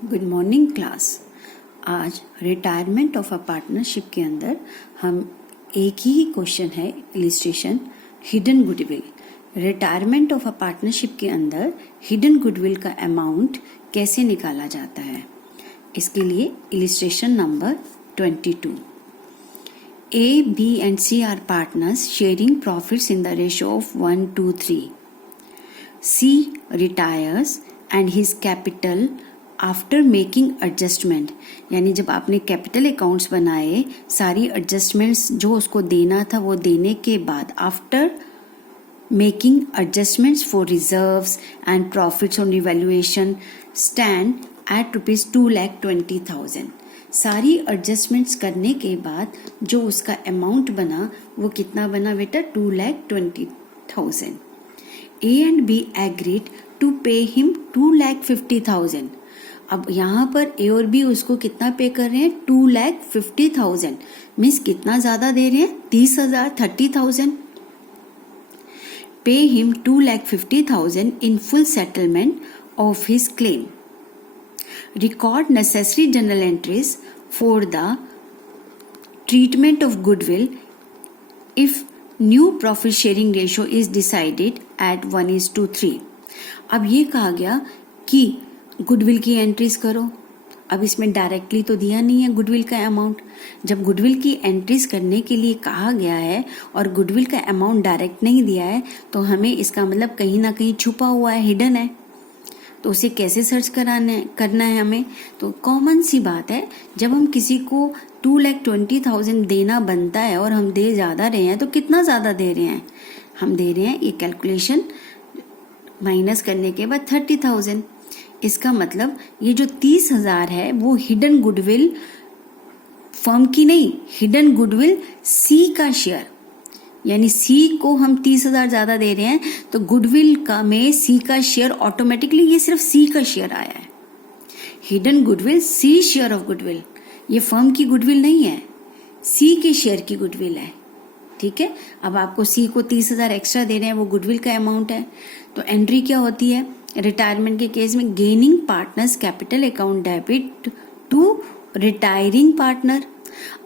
Good morning class. आज retirement of a partnership के अंदर हम एक ही क्वेश्चन है illustration hidden goodwill. Retirement of a partnership के अंदर हिडन गुडविल का अमाउंट कैसे निकाला जाता है, इसके लिए illustration number 22। A, B and C are partners sharing profits in the ratio of 1:3. C retires and his capital after making adjustment, यानी जब आपने कैपिटल अकाउंट्स बनाए, सारी एडजस्टमेंट्स जो उसको देना था वो देने के बाद, after making adjustments for reserves and profits on revaluation stand at ₹2,20,000। सारी एडजस्टमेंट्स करने के बाद जो उसका अमाउंट बना वो कितना बना बेटा? 2,20,000। A and B agreed to pay him 2,50,000। अब यहाँ पर ए और बी उसको कितना पे कर रहे हैं? 2,50,000। मीन्स कितना ज्यादा दे रहे हैं? 30,000, 30,000। Pay him 2,50,000 in full settlement of his claim. Record necessary general entries for the treatment of goodwill if new profit sharing ratio is decided at 1:3। अब ये कहा गया कि गुडविल की एंट्रीज करो। अब इसमें डायरेक्टली तो दिया नहीं है गुडविल का अमाउंट। जब गुडविल की एंट्रीज करने के लिए कहा गया है और गुडविल का अमाउंट डायरेक्ट नहीं दिया है, तो हमें इसका मतलब कहीं ना कहीं छुपा हुआ है, हिडन है। तो उसे कैसे सर्च करना है हमें? तो कॉमन सी बात है, जब हम किसी को 2,20,000 देना बनता है और हम दे ज्यादा रहे हैं, तो कितना ज्यादा दे रहे हैं? हम दे रहे हैं, ये कैलकुलेशन माइनस करने के बाद 30,000। इसका मतलब ये जो 30,000 है वो हिडन गुडविल फर्म की नहीं, हिडन गुडविल सी का शेयर, यानी सी को हम 30,000 ज्यादा दे रहे हैं, तो गुडविल का में सी का शेयर ऑटोमेटिकली, ये सिर्फ सी का शेयर आया है। Hidden goodwill C share of goodwill, ये फर्म की गुडविल नहीं है, सी के शेयर की गुडविल है। ठीक है, अब आपको सी को 30,000 एक्स्ट्रा दे रहे हैं, वो गुडविल का अमाउंट है। तो एंट्री क्या होती है रिटायरमेंट के केस में? Gaining partners capital account debit to retiring partner.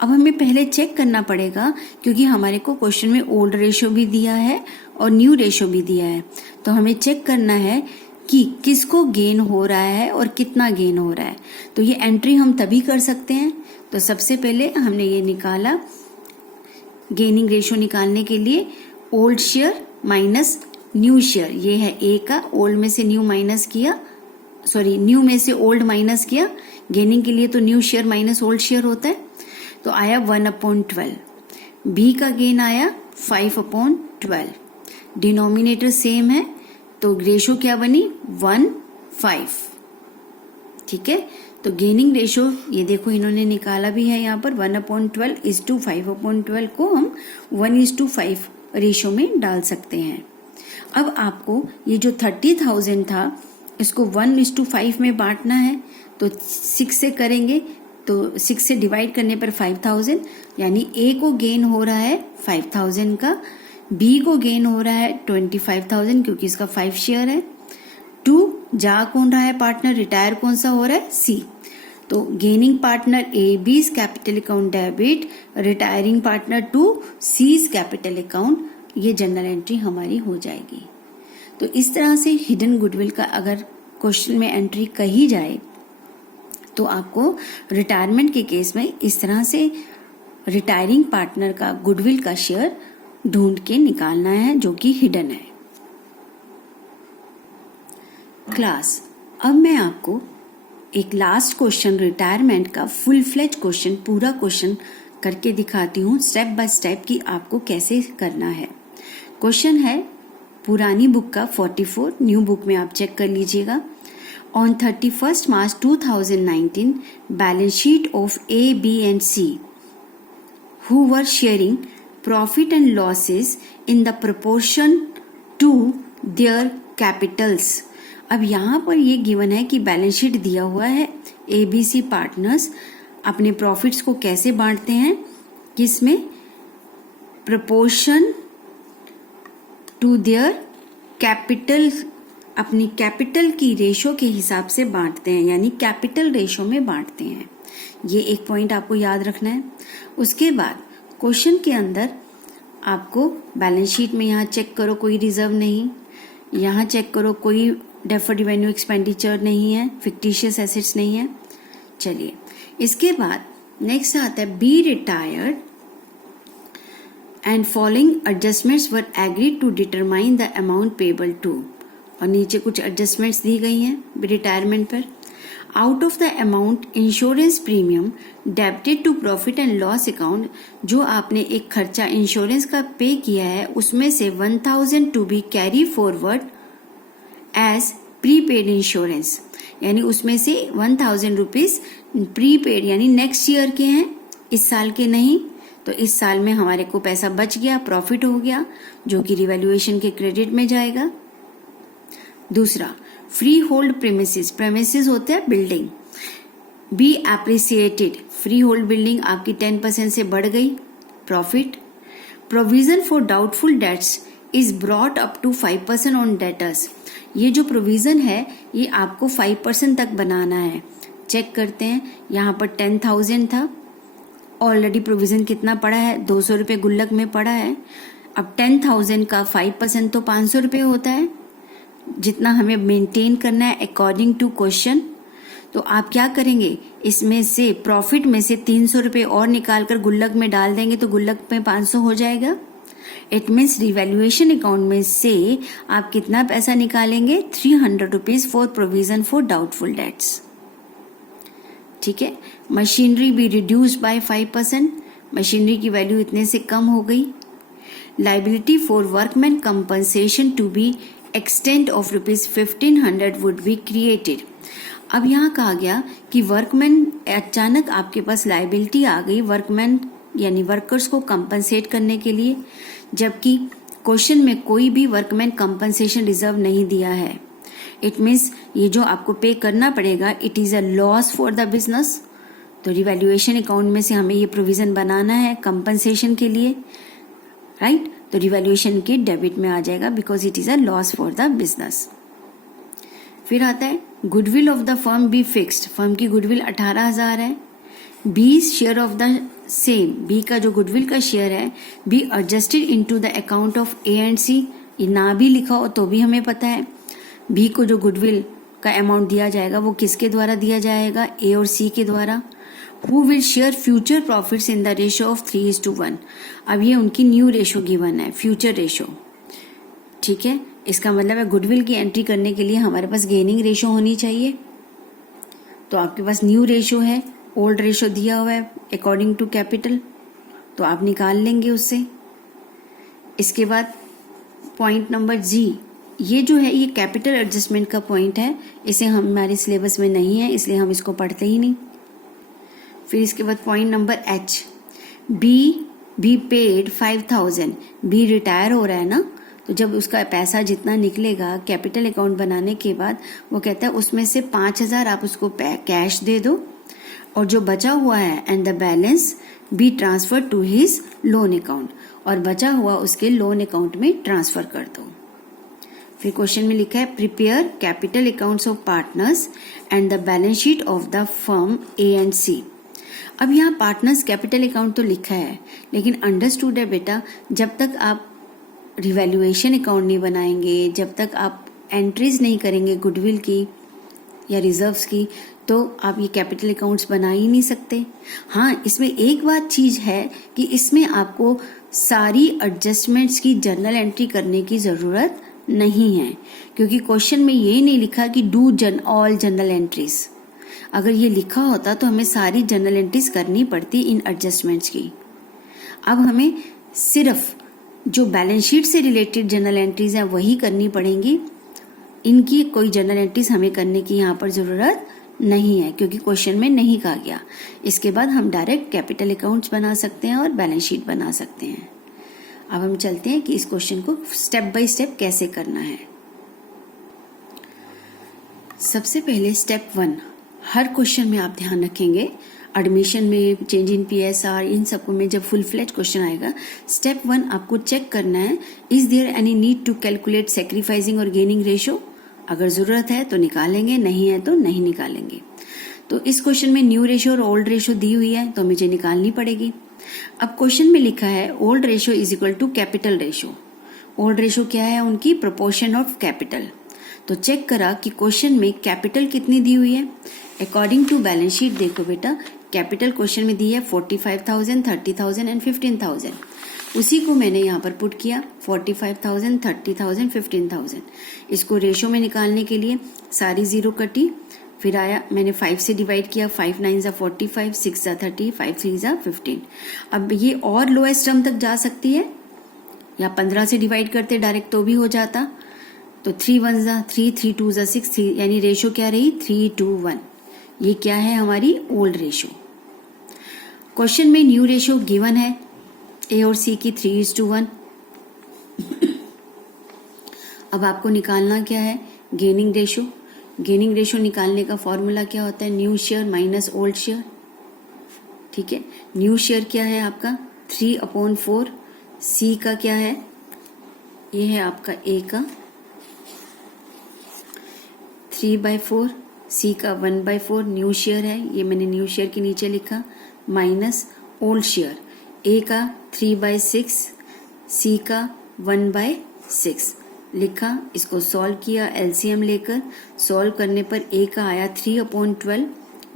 अब हमें पहले चेक करना पड़ेगा, क्योंकि हमारे को क्वेश्चन में ओल्ड रेशियो भी दिया है और न्यू रेशियो भी दिया है। तो हमें चेक करना है कि किसको गेन हो रहा है और कितना गेन हो रहा है। तो ये एंट्री हम तभी कर सकते हैं। तो सबसे पहले हमने ये निकाला, गेनिंग रेशियो निकालने के लिए old share minus new share, ये है ए का, ओल्ड में से न्यू माइनस किया, सॉरी न्यू में से ओल्ड माइनस किया। गेनिंग के लिए तो new share minus old share होता है, तो आया 1/12। बी का गेन आया 5/12। डिनोमिनेटर सेम है, तो रेशो क्या बनी? 1:5। ठीक है, तो गेनिंग रेशो ये देखो इन्होंने निकाला भी है यहाँ पर, 1/12 is to 5/12 को हम 1:5 रेशो में डाल सकते हैं। अब आपको ये जो 30,000 था इसको 1:5 में बांटना है, तो 6 से करेंगे, तो 6 से डिवाइड करने पर 5,000, यानी ए को गेन हो रहा है 5,000 का, बी को गेन हो रहा है 25,000 क्योंकि इसका 5 शेयर है। 2 जा कौन रहा है पार्टनर, रिटायर कौन सा हो रहा है? सी। तो gaining partner A B's capital account debit, retiring partner to C's capital account, ये जनरल एंट्री हमारी हो जाएगी। तो इस तरह से हिडन गुडविल का अगर क्वेश्चन में एंट्री कही जाए, तो आपको रिटायरमेंट के केस में इस तरह से रिटायरिंग पार्टनर का गुडविल का शेयर ढूंढ के निकालना है जो कि हिडन है। क्लास, अब मैं आपको एक लास्ट क्वेश्चन रिटायरमेंट का फुल फ्लेज क्वेश्चन, पूरा क्वेश्चन करके दिखाती हूँ स्टेप बाय स्टेप कि आपको कैसे करना है। क्वेश्चन है पुरानी बुक का 44, न्यू बुक में आप चेक कर लीजिएगा। On 31 March 2019 balance sheet of A, B and C who were sharing profit and losses in the proportion to their capitals. अब यहाँ पर ये गिवन है कि बैलेंस शीट दिया हुआ है, ए बी सी पार्टनर्स अपने प्रॉफिट्स को कैसे बांटते हैं, किसमें? प्रोपोर्शन टू देयर कैपिटल अपनी कैपिटल की रेशो के हिसाब से बांटते हैं, यानी कैपिटल रेशो में बांटते हैं। ये एक पॉइंट आपको याद रखना है। उसके बाद क्वेश्चन के अंदर आपको बैलेंस शीट में यहाँ चेक करो कोई रिजर्व नहीं, यहाँ चेक करो कोई डेफर्ड रेवेन्यू एक्सपेंडिचर नहीं है, फिक्टिशियस एसेट्स नहीं है। चलिए, इसके बाद नेक्स्ट आता है B retired and following adjustments were agreed to determine the amount payable to, और नीचे कुछ एडजस्टमेंट्स दी गई हैं रिटायरमेंट पर। Out of the amount insurance premium debited to profit and loss account, जो आपने एक खर्चा इंश्योरेंस का पे किया है उसमें से 1000 to be carry forward as prepaid insurance, यानी उसमें से 1000 रुपीज प्रीपेड यानी नेक्स्ट ईयर के हैं, इस साल के नहीं। तो इस साल में हमारे को पैसा बच गया, प्रॉफिट हो गया, जो कि रिवैल्यूएशन के क्रेडिट में जाएगा। दूसरा, फ्री होल्ड प्रेमिसेस होते हैं building, be appreciated, freehold building आपकी 10% से बढ़ गई, profit. Provision for doubtful debts is brought up to 5% on debtors, ये जो प्रोविजन है ये आपको 5% तक बनाना है। चेक करते हैं, यहाँ पर 10,000 था, ऑलरेडी प्रोविजन कितना पड़ा है, 200 रुपये गुल्लक में पड़ा है। अब 10,000 का 5% तो 500 रुपये होता है, जितना हमें मेंटेन करना है अकॉर्डिंग टू क्वेश्चन। तो आप क्या करेंगे, इसमें से प्रॉफिट में से 300 रुपये और निकाल कर गुल्लक में डाल देंगे तो गुल्लक में 500 हो जाएगा। इट मीन्स रिवैल्यूएशन अकाउंट में से आप कितना पैसा निकालेंगे, 300 rupees for provision for doubtful debts. ठीक है। मशीनरी भी रिड्यूस्ड बाय 5%, मशीनरी की वैल्यू इतने से कम हो गई। Liability for workman compensation to be extent of ₹1500 would be created. अब यहाँ कहा गया कि वर्कमैन, अचानक आपके पास लाइबिलिटी आ गई वर्कमैन यानी वर्कर्स को कंपनसेट करने के लिए, जबकि क्वेश्चन में कोई भी वर्कमैन कंपनसेशन रिजर्व नहीं दिया है। इट मीन्स ये जो आपको पे करना पड़ेगा it is a loss for the business. तो रिवैल्यूएशन अकाउंट में से हमें ये प्रोविजन बनाना है कंपनसेशन के लिए, राइट। तो रिवैल्यूएशन के डेबिट में आ जाएगा because it is a loss for the business. फिर आता है goodwill of the firm B fixed, firm की गुडविल 18,000 है। B share of the same, B का जो गुडविल का शेयर है B adjusted into the account of A and C, ये ना भी लिखा हो तो भी हमें पता है बी को जो गुडविल का अमाउंट दिया जाएगा वो किसके द्वारा दिया जाएगा, ए और सी के द्वारा। Who will share future profits in the ratio of 3:1। अब ये उनकी न्यू रेशो गिवन है, फ्यूचर रेशो। ठीक है, इसका मतलब है गुडविल की एंट्री करने के लिए हमारे पास गेनिंग रेशो होनी चाहिए। तो आपके पास न्यू रेशो है, ओल्ड रेशो दिया हुआ है अकॉर्डिंग टू कैपिटल, तो आप निकाल लेंगे उससे। इसके बाद पॉइंट नंबर जी, ये जो है ये कैपिटल एडजस्टमेंट का पॉइंट है, इसे हमारे सिलेबस में नहीं है इसलिए हम इसको पढ़ते ही नहीं। फिर इसके बाद point number H, B paid 5,000, B retire हो रहा है ना, तो जब उसका पैसा जितना निकलेगा कैपिटल अकाउंट बनाने के बाद वो कहता है उसमें से 5,000 आप उसको कैश दे दो और जो बचा हुआ है and the balance be transfer to his loan account, और बचा हुआ उसके लोन अकाउंट में ट्रांसफर कर दो। फिर क्वेश्चन में लिखा है prepare capital accounts of partners and the balance sheet of the firm A and C. अब यहाँ पार्टनर्स कैपिटल अकाउंट तो लिखा है लेकिन अंडरस्टूड है बेटा, जब तक आप रिवैल्यूएशन अकाउंट नहीं बनाएंगे, जब तक आप एंट्रीज नहीं करेंगे गुडविल की या रिजर्व्स की, तो आप ये कैपिटल अकाउंट्स बना ही नहीं सकते। हाँ, इसमें एक बात चीज है कि इसमें आपको सारी एडजस्टमेंट्स की जर्नल एंट्री करने की जरूरत नहीं है, क्योंकि क्वेश्चन में ये नहीं लिखा कि डू ऑल जर्नल एंट्रीज। अगर ये लिखा होता तो हमें सारी जर्नल एंट्रीज करनी पड़ती इन एडजस्टमेंट्स की। अब हमें सिर्फ जो बैलेंस शीट से रिलेटेड जर्नल एंट्रीज हैं वही करनी पड़ेंगी, इनकी कोई जर्नल एंट्रीज हमें करने की यहाँ पर जरूरत नहीं है क्योंकि क्वेश्चन में नहीं कहा गया। इसके बाद हम डायरेक्ट कैपिटल अकाउंट्स बना सकते हैं और बैलेंस शीट बना सकते हैं। अब हम चलते हैं कि इस क्वेश्चन को स्टेप बाय स्टेप कैसे करना है। सबसे पहले स्टेप 1, हर क्वेश्चन में आप ध्यान रखेंगे, एडमिशन में, चेंज इन PSR, इन सबको में जब फुल फ्लेज क्वेश्चन आएगा, स्टेप 1 आपको चेक करना है is there any need to calculate sacrificing और गेनिंग रेशो। अगर जरूरत है तो निकालेंगे, नहीं है तो नहीं निकालेंगे। तो इस क्वेश्चन में न्यू रेशो और ओल्ड रेशो दी हुई है तो मुझे निकालनी पड़ेगी। अब क्वेश्चन में लिखा है old ratio is equal to capital ratio. Old ratio क्या है? उनकी प्रोपोर्शन ऑफ कैपिटल। तो चेक करा कि क्वेश्चन में कैपिटल कितनी दी हुई है। अकॉर्डिंग टू बैलेंस शीट देखो बेटा, कैपिटल क्वेश्चन में दी है 45,000, 30,000 एंड 15,000। उसी को मैंने यहाँ पर पुट किया 45,000, 30,000, 15,000। इसको रेशो में निकालने के लिए सारी जीरो कटी, फिर आया मैंने 5 से डिवाइड किया, 5 9 जा 45, 6 जा 30, 5 3 जा 15। अब ये और लोएस्ट टर्म तक जा सकती है, या 15 से डिवाइड करते डायरेक्ट तो भी हो जाता। तो 3 1 जा 3, 3 2 जा 6, यानी रेशो क्या रही 3 2 1। ये क्या है? हमारी ओल्ड रेशो। क्वेश्चन में न्यू रेशो गिवन है ए और सी की 3:1। अब आपको निकालना क्या है? Gaining ratio. गेनिंग रेशो निकालने का फॉर्मूला क्या होता है? New share minus old share. ठीक है, न्यू शेयर क्या है आपका 3/4। सी का क्या है? ये है आपका ए का 3/4, सी का 1/4 न्यू शेयर है, ये मैंने न्यू शेयर के नीचे लिखा, माइनस ओल्ड शेयर ए का 3/6, सी का 1/6 लिखा। इसको सॉल्व किया एलसीएम लेकर, सॉल्व करने पर ए का आया 3/12,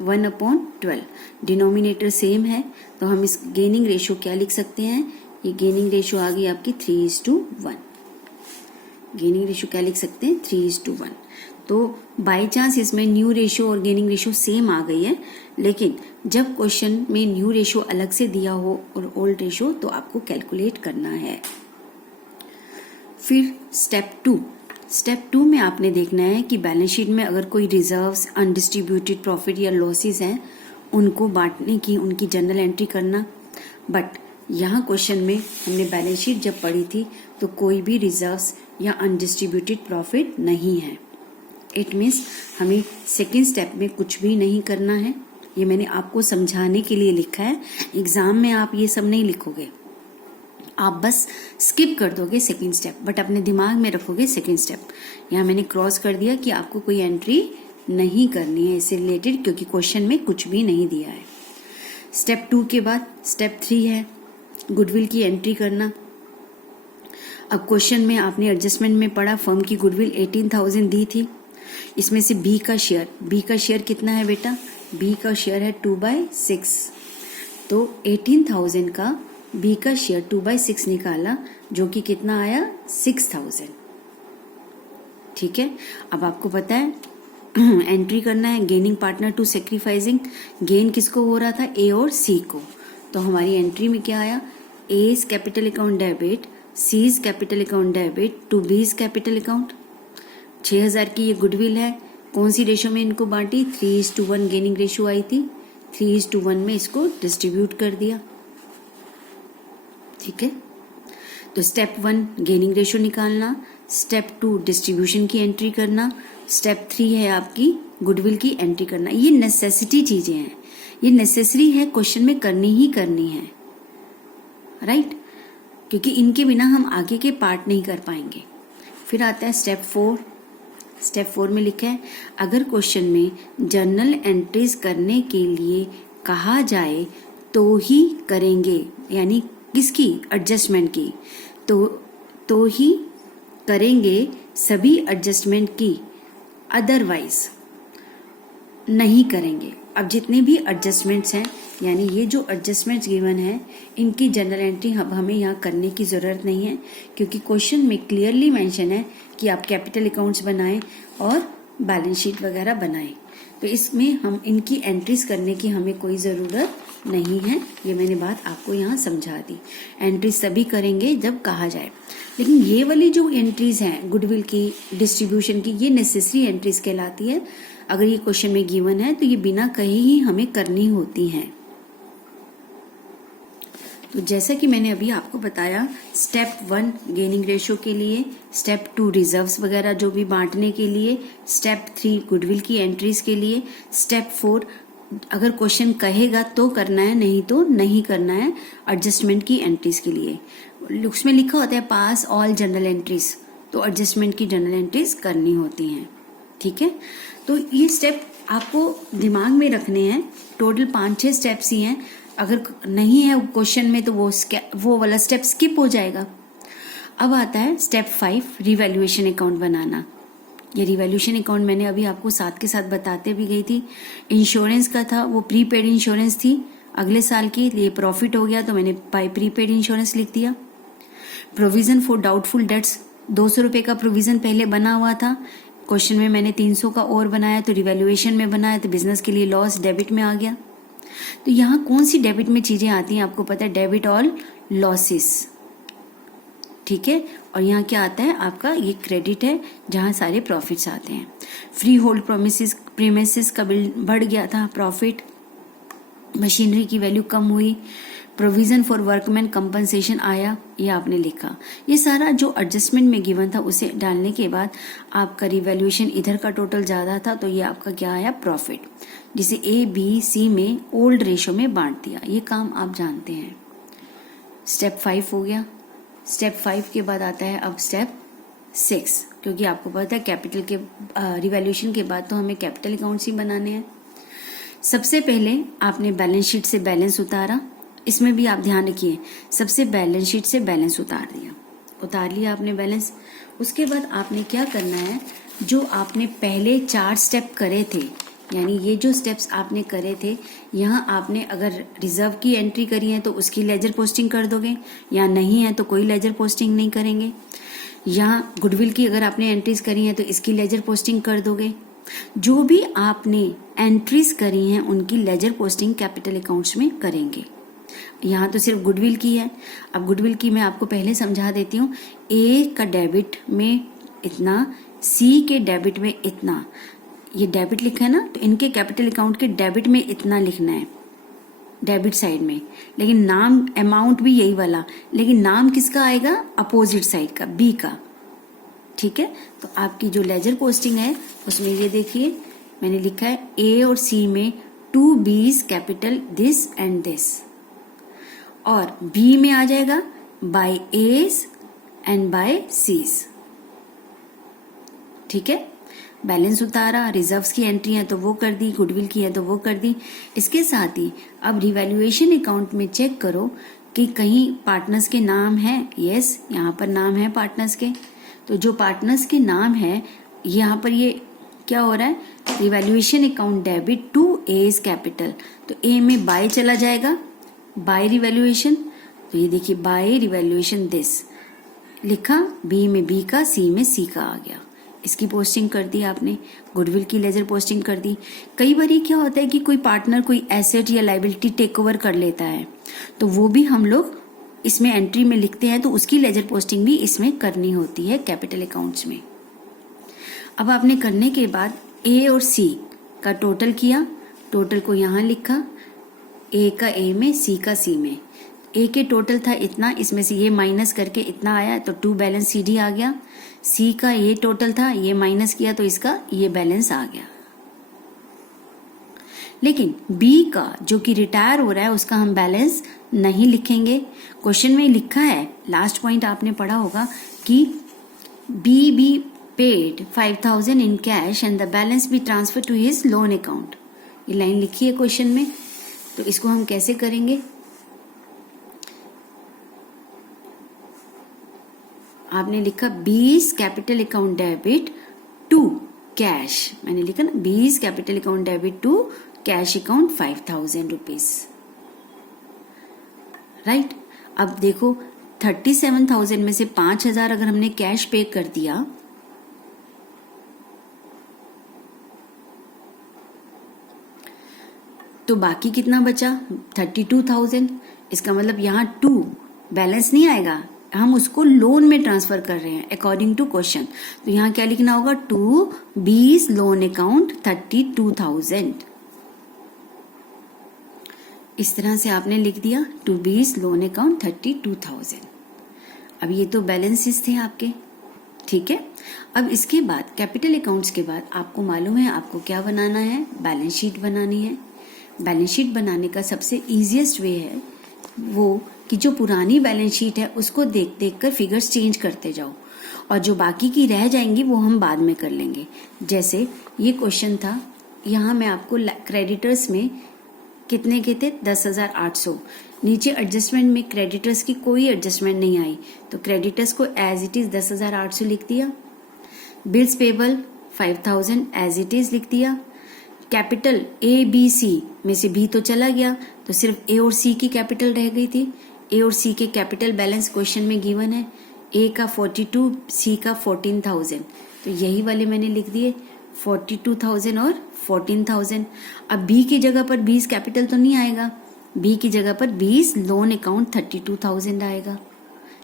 1/12। डिनोमिनेटर सेम है तो हम इस गेनिंग रेशो क्या लिख सकते हैं? ये गेनिंग रेशो आ गई आपकी 3:1। गेनिंग रेशो क्या लिख सकते हैं? 3:1। तो बाय चांस इसमें न्यू रेशो और गेनिंग रेशो सेम आ गई है, लेकिन जब क्वेश्चन में न्यू रेशो अलग से दिया हो और ओल्ड रेशो तो आपको कैलकुलेट करना है। फिर स्टेप टू में आपने देखना है कि बैलेंस शीट में अगर कोई रिजर्व्स, अनडिस्ट्रीब्यूटेड प्रॉफिट या लॉसेस हैं, उनको बांटने की, उनकी जर्नल एंट्री करना। बट यहाँ क्वेश्चन में हमने बैलेंस शीट जब पढ़ी थी तो कोई भी रिजर्व्स या अनडिस्ट्रीब्यूटेड प्रॉफिट नहीं है। इट मीन्स हमें सेकेंड स्टेप में कुछ भी नहीं करना है। ये मैंने आपको समझाने के लिए लिखा है, एग्जाम में आप ये सब नहीं लिखोगे, आप बस स्किप कर दोगे सेकेंड स्टेप, बट अपने दिमाग में रखोगे सेकेंड स्टेप। यहाँ मैंने क्रॉस कर दिया कि आपको कोई एंट्री नहीं करनी है इससे रिलेटेड, क्योंकि क्वेश्चन में कुछ भी नहीं दिया है। स्टेप 2 के बाद स्टेप 3 है गुडविल की एंट्री करना। अब क्वेश्चन में आपने एडजस्टमेंट में पढ़ा फर्म की गुडविल 18,000 दी थी, इसमें से बी का शेयर कितना है बेटा? बी का शेयर है 2/6। तो 18,000 का बी का शेयर 2/6 निकाला, जो कि कितना आया 6,000। ठीक है, अब आपको पता है एंट्री करना है gaining partner to sacrificing. Gain किसको हो रहा था? ए और सी को। तो हमारी एंट्री में क्या आया? A is capital account debit, C is capital account debit to B is capital account. 6,000 की ये गुडविल है, कौन सी रेशो में इनको बांटी? 3:1 गेनिंग रेशो आई थी, 3:1 में इसको डिस्ट्रीब्यूट कर दिया। ठीक है, तो स्टेप 1 गेनिंग रेशो निकालना, स्टेप 2 डिस्ट्रीब्यूशन की एंट्री करना, स्टेप 3 है आपकी गुडविल की एंट्री करना। ये नेसेसिटी चीजें हैं, ये नेसेसरी है, क्वेश्चन में करनी ही करनी है, राइट? क्योंकि इनके बिना हम आगे के पार्ट नहीं कर पाएंगे। फिर आता है स्टेप 4। स्टेप 4 में लिखा है अगर क्वेश्चन में जर्नल एंट्रीज करने के लिए कहा जाए तो ही करेंगे, यानी किसकी? एडजस्टमेंट की। तो ही करेंगे सभी एडजस्टमेंट की, अदरवाइज नहीं करेंगे। अब जितने भी एडजस्टमेंट्स हैं, यानी ये जो एडजस्टमेंट्स गिवन है, इनकी जनरल एंट्री अब हमें यहाँ करने की ज़रूरत नहीं है, क्योंकि क्वेश्चन में क्लियरली मेंशन है कि आप कैपिटल अकाउंट्स बनाएं और बैलेंस शीट वगैरह बनाएं। तो इसमें हम इनकी एंट्रीज करने की हमें कोई ज़रूरत नहीं है। ये मैंने बात आपको यहाँ समझा दी। एंट्रीज तभी करेंगे जब कहा जाए, लेकिन ये वाली जो एंट्रीज हैं गुडविल की, डिस्ट्रीब्यूशन की, ये नेसेसरी एंट्रीज कहलाती है। अगर ये क्वेश्चन में गिवन है तो ये बिना कहे ही हमें करनी होती हैं। तो जैसा कि मैंने अभी आपको बताया, स्टेप 1 गेनिंग रेशो के लिए, स्टेप 2 रिजर्व्स वगैरह जो भी बांटने के लिए, स्टेप 3 गुडविल की एंट्रीज के लिए, स्टेप 4 अगर क्वेश्चन कहेगा तो करना है, नहीं तो नहीं करना है, एडजस्टमेंट की एंट्रीज के लिए। उसमें लिखा होता है पास ऑल जनरल एंट्रीज, तो एडजस्टमेंट की जनरल एंट्रीज करनी होती हैं। ठीक है, तो ये स्टेप आपको दिमाग में रखने हैं। टोटल 5-6 स्टेप्स ही हैं, अगर नहीं है क्वेश्चन में तो वो वाला स्टेप स्किप हो जाएगा। अब आता है स्टेप 5, रिवैल्यूएशन अकाउंट बनाना। ये रिवैल्यूएशन अकाउंट मैंने अभी आपको साथ के साथ बताते भी गई थी। इंश्योरेंस का था, वो प्रीपेड इंश्योरेंस थी अगले साल की, ये प्रॉफिट हो गया तो मैंने बाय प्रीपेड इंश्योरेंस लिख दिया। प्रोविजन फॉर डाउटफुल डेट्स, 200 रुपए का प्रोविजन पहले बना हुआ था, क्वेश्चन में मैंने 300 का और बनाया, तो रिवैल्यूएशन में बनाया तो बिजनेस के लिए लॉस डेबिट में आ गया। तो यहाँ कौन सी डेबिट में चीजें आती हैं आपको पता है, डेबिट ऑल लॉसेस, ठीक है। और यहाँ क्या आता है आपका, ये क्रेडिट है जहाँ सारे प्रॉफिट्स आते हैं। फ्री होल्ड प्रीमिसेस का बिल बढ़ गया था, प्रॉफिट। मशीनरी की वैल्यू कम हुई। प्रोविजन फॉर वर्कमैन कंपनसेशन आया, ये आपने लिखा। ये सारा जो एडजस्टमेंट में गिवन था उसे डालने के बाद आपका रिवैल्यूएशन इधर का टोटल ज्यादा था तो ये आपका क्या आया, प्रॉफिट, जिसे ए बी सी में ओल्ड रेशो में बांट दिया। ये काम आप जानते हैं। स्टेप 5 हो गया। स्टेप 5 के बाद आता है अब स्टेप 6, क्योंकि आपको पता है कैपिटल के रिवैल्यूएशन के बाद तो हमें कैपिटल अकाउंट्स ही बनाने हैं। सबसे पहले आपने बैलेंस शीट से बैलेंस उतारा, इसमें भी आप ध्यान रखिए, सबसे बैलेंस शीट से बैलेंस उतार लिया आपने बैलेंस। उसके बाद आपने क्या करना है, जो आपने पहले 4 स्टेप करे थे, यानी ये जो स्टेप्स आपने करे थे, यहाँ आपने अगर रिजर्व की एंट्री करी है तो उसकी लेजर पोस्टिंग कर दोगे, या नहीं है तो कोई लेजर पोस्टिंग नहीं करेंगे। यहाँ गुडविल की अगर आपने एंट्रीज करी है तो इसकी लेजर पोस्टिंग कर दोगे। जो भी आपने एंट्रीज करी हैं उनकी लेजर पोस्टिंग कैपिटल अकाउंट्स में करेंगे। यहाँ तो सिर्फ गुडविल की है। अब गुडविल की मैं आपको पहले समझा देती हूँ। ए का डेबिट में इतना, सी के डेबिट में इतना, ये डेबिट लिखा है ना, तो इनके कैपिटल अकाउंट के डेबिट में इतना लिखना है डेबिट साइड में, लेकिन नाम अमाउंट भी यही वाला, लेकिन नाम किसका आएगा, अपोजिट साइड का, बी का, ठीक है। तो आपकी जो लेजर पोस्टिंग है उसमें ये देखिए मैंने लिखा है ए और सी में 2 B's capital this and this, और बी में आ जाएगा by A's and by C's, ठीक है। बैलेंस उतारा, रिजर्व्स की एंट्री है तो वो कर दी, गुडविल की है तो वो कर दी। इसके साथ ही अब रिवैल्यूएशन अकाउंट में चेक करो कि कहीं पार्टनर्स के नाम है। यस, यहाँ पर नाम है पार्टनर्स के, तो जो पार्टनर्स के नाम है यहाँ पर ये क्या हो रहा है, revaluation account debit to A's capital, तो ए में बाय चला जाएगा, बाय रिवैल्यूएशन, तो ये देखिए बाय रिवैल्यूएशन दिस लिखा, बी में बी का, सी में सी का आ गया। इसकी पोस्टिंग कर दी आपने, गुडविल की लेजर पोस्टिंग कर दी। कई बार क्या होता है कि कोई पार्टनर कोई एसेट या लायबिलिटी टेक ओवर कर लेता है, तो वो भी हम लोग इसमें एंट्री में लिखते हैं, तो उसकी लेजर पोस्टिंग भी इसमें करनी होती है कैपिटल अकाउंट्स में। अब आपने करने के बाद ए और सी का टोटल किया, टोटल को यहाँ लिखा, ए का ए में, सी का सी में। ए के टोटल था इतना, इसमें से ये माइनस करके इतना आया तो 2 बैलेंस सीडी आ गया। सी का ये टोटल था, ये माइनस किया तो इसका ये बैलेंस आ गया। लेकिन बी का जो कि रिटायर हो रहा है उसका हम बैलेंस नहीं लिखेंगे। क्वेश्चन में लिखा है, लास्ट पॉइंट आपने पढ़ा होगा कि B paid 5,000 in cash and the balance be transfer to his loan account. ये लाइन लिखी है क्वेश्चन में, तो इसको हम कैसे करेंगे, आपने लिखा 20 capital account debit to cash, मैंने लिखा ना 20 capital account debit to cash account 5,000 rupees, right. अब देखो 37,000 में से 5,000 अगर हमने कैश पे कर दिया तो बाकी कितना बचा, 32,000। इसका मतलब यहाँ 2 बैलेंस नहीं आएगा, हम उसको लोन में ट्रांसफर कर रहे हैं अकॉर्डिंग टू क्वेश्चन। तो यहाँ क्या लिखना होगा, 2 B's लोन अकाउंट 32,000। इस तरह से आपने लिख दिया 2 B's लोन अकाउंट 32,000। अब ये तो बैलेंसेस थे आपके, ठीक है। अब इसके बाद कैपिटल अकाउंट्स के बाद आपको मालूम है आपको क्या बनाना है, बैलेंस शीट बनानी है। बैलेंस शीट बनाने का सबसे इजीएस्ट वे है वो कि जो पुरानी बैलेंस शीट है उसको देख देख कर फिगर्स चेंज करते जाओ, और जो बाकी की रह जाएंगी वो हम बाद में कर लेंगे। जैसे ये क्वेश्चन था, यहाँ मैं आपको क्रेडिटर्स में कितने के थे 10,800, नीचे एडजस्टमेंट में क्रेडिटर्स की कोई एडजस्टमेंट नहीं आई, तो क्रेडिटर्स को एज इट इज 10,800 लिख दिया। Bills payable 5,000 as it is लिख दिया। कैपिटल ए बी सी में से बी तो चला गया, तो सिर्फ ए और सी की कैपिटल रह गई थी। ए और सी के कैपिटल बैलेंस क्वेश्चन में गिवन है, ए का 42, सी का 14,000, तो यही वाले मैंने लिख दिए 42,000 और 14,000। अब बी की जगह पर 20 कैपिटल तो नहीं आएगा, बी की जगह पर 20 लोन अकाउंट 32,000 आएगा।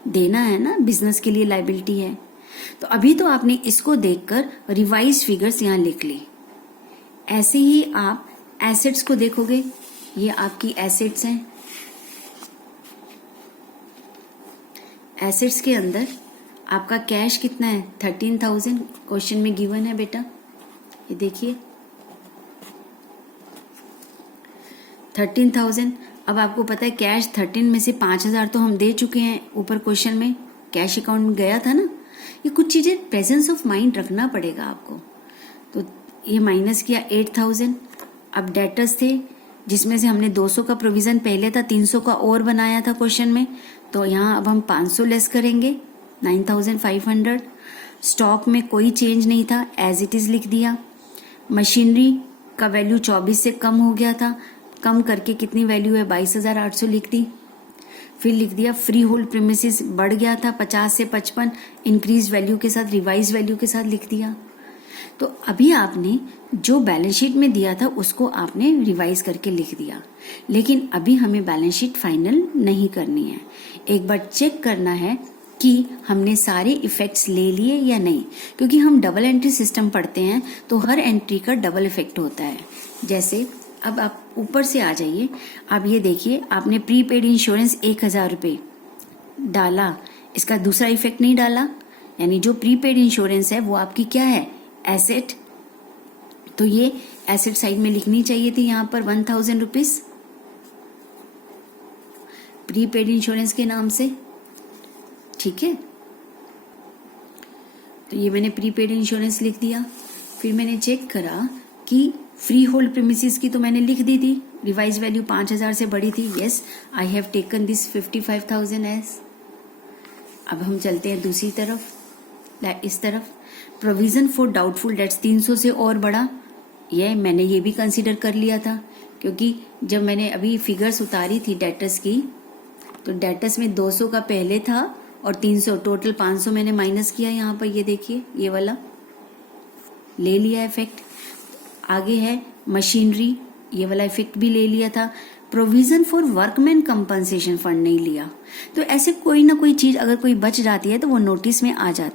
देना है ना, बिजनेस के लिए लायबिलिटी है। तो अभी तो आपने इसको देखकर रिवाइज फिगर्स यहाँ लिख ली। ऐसे ही आप एसेट्स को देखोगे, ये आपकी एसेट्स हैं। एसेट्स के अंदर आपका कैश कितना है 13,000 क्वेश्चन में गिवन है बेटा, ये देखिए 13,000। अब आपको पता है कैश 13 में से 5,000 तो हम दे चुके हैं ऊपर क्वेश्चन में, कैश अकाउंट में गया था ना। ये कुछ चीजें प्रेजेंस ऑफ माइंड रखना पड़ेगा आपको। तो ये माइनस किया 8,000। अब डेटर्स थे जिसमें से हमने 200 का प्रोविजन पहले था, 300 का और बनाया था क्वेश्चन में, तो यहाँ अब हम 500 लेस करेंगे 9,500। स्टॉक में कोई चेंज नहीं था, एज इट इज लिख दिया। मशीनरी का वैल्यू 24 से कम हो गया था, कम करके कितनी वैल्यू है 22,800 लिख दी। फिर लिख दिया फ्री होल्ड प्रीमिसेस बढ़ गया था 50 से 55, इंक्रीज वैल्यू के साथ रिवाइज वैल्यू के साथ लिख दिया। तो अभी आपने जो बैलेंस शीट में दिया था उसको आपने रिवाइज करके लिख दिया, लेकिन अभी हमें बैलेंस शीट फाइनल नहीं करनी है। एक बार चेक करना है कि हमने सारे इफेक्ट्स ले लिए या नहीं, क्योंकि हम डबल एंट्री सिस्टम पढ़ते हैं तो हर एंट्री का डबल इफेक्ट होता है। जैसे अब आप ऊपर से आ जाइए, आप ये देखिए आपने प्रीपेड इंश्योरेंस 1,000 रुपये डाला, इसका दूसरा इफेक्ट नहीं डाला, यानी जो प्रीपेड इंश्योरेंस है वो आपकी क्या है एसेट, तो ये एसेट साइड में लिखनी चाहिए थी यहाँ पर 1,000 रुपीज प्रीपेड इंश्योरेंस के नाम से, ठीक है। तो ये मैंने प्रीपेड इंश्योरेंस लिख दिया। फिर मैंने चेक करा कि फ्री होल्ड प्रीमिसेस की तो मैंने लिख दी थी, रिवाइज वैल्यू 5,000 से बड़ी थी, yes I have taken this 55,000 as. अब हम चलते हैं दूसरी तरफ, इस तरफ प्रोविजन फॉर डाउटफुल डेट्स 300 से और बड़ा, ये मैंने ये भी कंसीडर कर लिया था, क्योंकि जब मैंने अभी फिगर्स उतारी थी डेटर्स की, तो डेटर्स में 200 का पहले था और 300 टोटल 500 मैंने माइनस किया। यहाँ पर ये देखिए ये वाला ले लिया इफेक्ट। आगे है मशीनरी, ये वाला इफेक्ट भी ले लिया था। Provision for workman compensation fund नहीं लिया। तो ऐसे कोई ना कोई चीज अगर कोई बच जाती है तो वो नोटिस में आ जाती है।